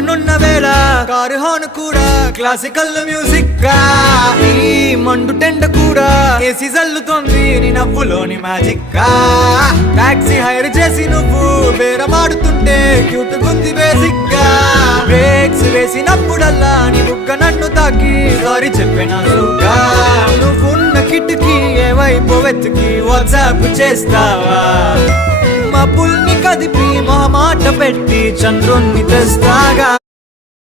పక్కనున్న వేళ car horn కూడా క్లాసికల్ మ్యూజిక్ గా ఈ మండు టెండ కూడా ఏసీ జల్లుతోంది నీ నవ్వులోని మ్యాజిక్ గా టాక్సీ హైర్ చేసి నువ్వు బేరమాడుతుంటే క్యూట్ గుంది బేసిక్ గా బ్రేక్స్ వేసినప్పుడల్లా నీ బుగ్గ నన్ను తాకి సారీ చెప్పినానుగా నువ్వున్న కిటికీ ఏ వైపు వెతికి వాట్సాప్ చేస్తావా మబ్బుల్ని కదిపి మొహమాట పెట్టి చంద్రుణ్ణి తెస్తాగా